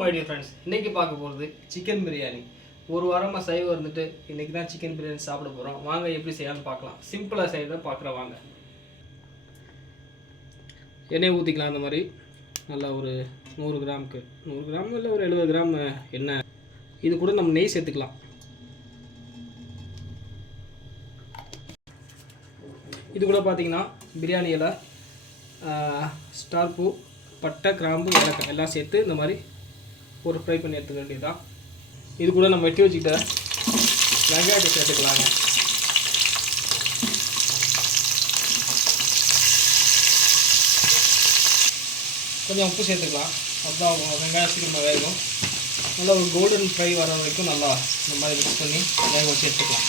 My dear friends இன்னைக்கு பார்க்க போகிறது சிக்கன் பிரியாணி ஒரு வாரமாக சைவம் இருந்துட்டு இன்னைக்கு தான் சிக்கன் பிரியாணி சாப்பிட போகிறோம் வாங்க எப்படி செய்யலாம்னு பார்க்கலாம். சிம்பிளாக செய்கிறத பார்க்குற வாங்க. எண்ணெய் ஊற்றிக்கலாம் அந்த மாதிரி. நல்லா ஒரு நூறு கிராமுக்கு. நூறு கிராம் இல்லை ஒரு எழுபது கிராம் எண்ணெய். இது கூட நம்ம நெய் சேர்த்துக்கலாம். இது கூட பார்த்தீங்கன்னா பிரியாணி இலை ஸ்டார் பூ பட்டை கிராம்பு ஏலக்காய். எல்லாம் சேர்த்து இந்த மாதிரி ஒரு ஃப்ரை பண்ணி எடுத்துக்க வேண்டியதுதான். இது கூட நம்ம வெட்டி வச்சுக்கிட்ட வெங்காயத்தை சேர்த்துக்கலாங்க. கொஞ்சம் உப்பு சேர்த்துக்கலாம். அதுதான் வெங்காயம் சீக்கிரமாக வேகும். நல்லா ஒரு கோல்டன் ஃப்ரை வர வரைக்கும் நல்லா இந்த மாதிரி மிக்ஸ் பண்ணி வேக வச்சு எடுத்துக்கலாம்.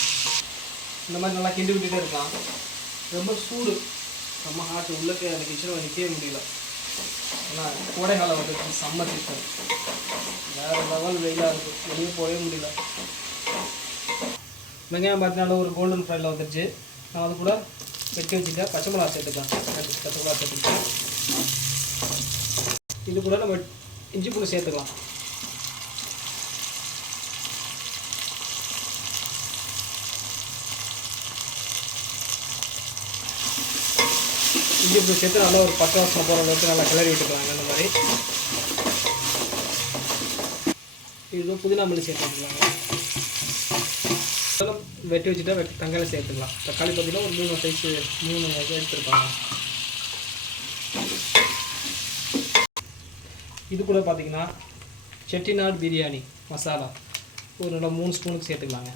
இந்த மாதிரி நல்லா கிண்டி விட்டுட்டே இருக்கலாம். ரொம்ப சூடு. நம்ம ஹாட்டு உள்ளே அந்த கிச்சனில் நிற்கவே முடியல. ஏன்னா கோடை காலம் சம்மர் சீசன் வேறு லெவல் வெயிலாக இருக்குது வெளியே போகவே முடியல. வெங்காயம் பார்த்தீங்கன்னா ஒரு கோல்டன் ஃப்ரைல வந்துருச்சு. நான் அது கூட வெட்டி வச்சுருக்கேன் பச்சை மிளகா சேர்த்துக்கலாம். பச்சை மிளகா சேர்த்துக்கலாம். இது கூட நம்ம இஞ்சி பூண்டு சேர்த்துக்கலாம். இஞ்சி பூண்டு சேர்த்து நல்லா ஒரு பத்து வருஷம் போகிற அளவுக்கு நல்லா கிளறி விட்டுக்கலாம். இந்த மாதிரி. இதுவும் புதினா மல்லி சேர்த்துக்கலாங்க இதெல்லாம் வெட்டி வச்சுட்டா வெட்டி சேர்த்துக்கலாம். தக்காளி பார்த்தீங்கன்னா ஒரு மூணு சைஸு மூணு இது எடுத்துருப்பாங்க. இது கூட பார்த்தீங்கன்னா செட்டிநாடு பிரியாணி மசாலா. ஒரு நல்லா மூணு ஸ்பூனுக்கு சேர்த்துக்கலாங்க.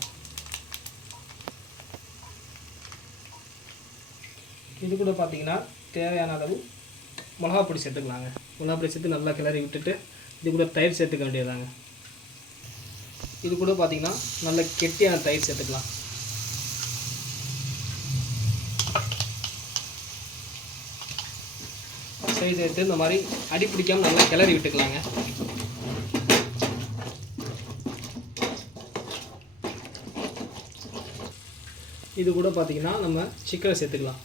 இது கூட பார்த்தீங்கன்னா தேவையான அளவு மிளகா பொடி சேர்த்துக்கலாங்க. மிளகா பொடி சேர்த்து நல்லா கிளறி விட்டுட்டு இது கூட தயிர் சேர்த்துக்க வேண்டியதாங்க இது கூட பார்த்தீங்கன்னா நல்ல கெட்டியான தயிர் சேர்த்துக்கலாம். தயிர் சேர்த்து இந்த மாதிரி அடி பிடிக்காம நல்லா கிளறி விட்டுக்கலாங்க. இது கூட பார்த்தீங்கன்னா நம்ம சிக்கனை சேர்த்துக்கலாம்.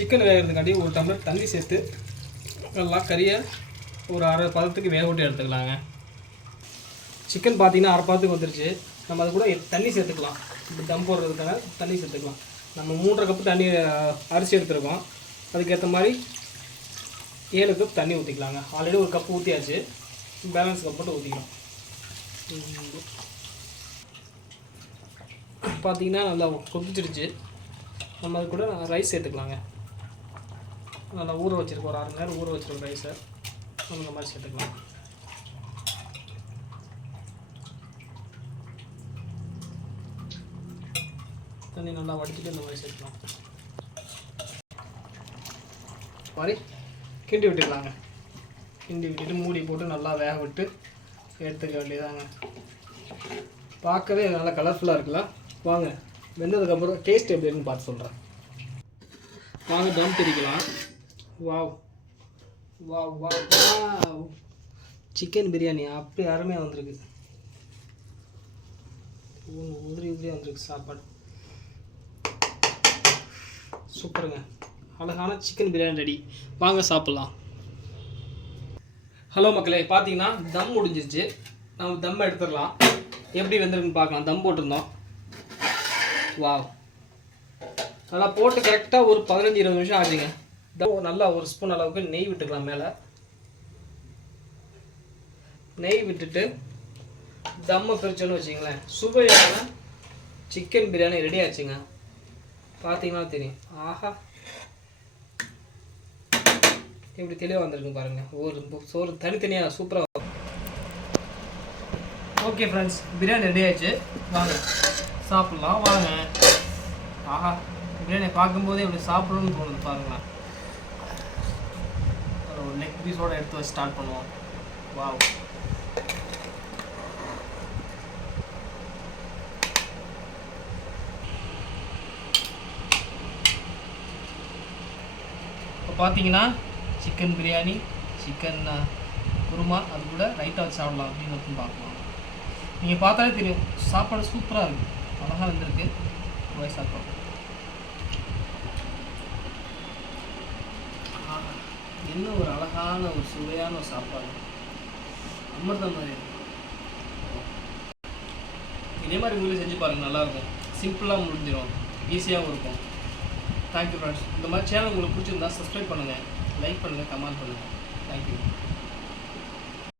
சிக்கன் வேகிறதுக்காண்டி ஒரு டம்ளர் தண்ணி சேர்த்து நல்லா கறியை ஒரு அரை பதத்துக்கு வேக விட்டு எடுத்துக்கலாங்க. சிக்கன் பார்த்தீங்கன்னா அரை பதத்துக்கு வந்துருச்சு. நம்ம அது கூட தண்ணி சேர்த்துக்கலாம். இப்போ தம் போடுறதுக்கான தண்ணி சேர்த்துக்கலாம். நம்ம மூன்றரை கப்பு தண்ணி அரிசி எடுத்துருக்கோம். அதுக்கேற்ற மாதிரி ஏழு கப் தண்ணி ஊற்றிக்கலாங்க ஆல்ரெடி ஒரு கப்பு ஊற்றியாச்சு பேலன்ஸ் கப் மட்டும் ஊற்றிக்கலாம் பார்த்தீங்கன்னா நல்லா கொதிச்சிருச்சு நம்ம அது கூட ரைஸ் சேர்த்துக்கலாங்க. நல்லா ஊற வச்சுருக்கோம் ஒரு அரை மணி நேரம் ஊற வச்சுருக்கோம் ரைஸை நம்ம இந்த மாதிரி சேர்த்துக்கலாம். தண்ணி நல்லா வடிச்சிட்டு இந்த மாதிரி சேர்த்துக்கலாம். மாதிரி கிண்டி விட்டுக்கலாங்க. கிண்டி விட்டுட்டு மூடி போட்டு நல்லா வேக விட்டு எடுத்துக்க வேண்டியதாங்க பார்க்கவே நல்லா கலர்ஃபுல்லாக இருக்குல்ல? வாங்க வெந்ததுக்கப்புறம் டேஸ்ட் எப்படி இருக்குன்னு பார்த்து சொல்கிறேன் வாங்க தம் பிரிக்கலாம். Wow wow wow wow chicken biryani அப்படி அருமையாக வந்திருக்கு. ஊ- உதிரி உதிரியாக வந்திருக்கு சாப்பாடு. சூப்பருங்க. அழகான சிக்கன் பிரியாணி ரெடி வாங்க சாப்பிட்லாம். ஹலோ மக்களே பார்த்தீங்கன்னா தம் முடிஞ்சிருச்சு. நம்ம தம் எடுத்துடலாம். எப்படி வெந்திருக்குன்னு பார்க்கலாம். தம் போட்டிருந்தோம். வாவ் நல்லா போட்டு கரெக்டாக ஒரு பதினஞ்சு இருபது நிமிஷம் ஆச்சுங்க. நல்லா ஒரு ஸ்பூன் அளவுக்கு நெய் விட்டுக்கலாம் மேலே. நெய் விட்டுட்டு தம்மை பிரிச்சோன்னு வச்சிங்களேன் சுவையான சிக்கன் பிரியாணி ரெடி ஆச்சுங்க. பார்த்தீங்கன்னா தெரியும். ஆஹா. இப்படி தெளிவாக வந்திருக்கு பாருங்க. ஒரு சோறு தனித்தனியாக சூப்பராக ஓகே ஃப்ரெண்ட்ஸ் பிரியாணி ரெடி ஆயிடுச்சு வாங்க. சாப்பிட்லாம். வாங்க. ஆஹா. பிரியாணி பார்க்கும்போதே இப்படி சாப்பிடணும்னு தோணுது பாருங்களேன். ஒரு லெக் பீஸோட எடுத்து வச்சு ஸ்டார்ட் பண்ணுவோம். வாவ் இப்போ பார்த்தீங்கன்னா சிக்கன் பிரியாணி சிக்கன் குருமா அது கூட ரைட்டாக வச்சு சாப்பிடலாம் அப்படின்னு பார்க்கலாம். நீங்கள் பார்த்தாலே தெரியும் சாப்பாடு சூப்பராக இருக்குது அழகாக வந்திருக்கு போய் சாப்பிட்றோம் ஆஹா, என்ன ஒரு அழகான ஒரு சுவையான ஒரு சாப்பாடு? அமிர்தம் மாதிரி இதே மாதிரி உங்களே செஞ்சு பாருங்கள் நல்லாயிருக்கும் சிம்பிளாக முடிஞ்சிடும். ஈஸியாகவும் இருக்கும். தேங்க்யூ ஃப்ரெண்ட்ஸ் இந்த மாதிரி சேனல் உங்களுக்கு பிடிச்சிருந்தா சப்ஸ்கிரைப் பண்ணுங்கள் லைக் பண்ணுங்கள் கமெண்ட் பண்ணுங்கள் தேங்க்யூ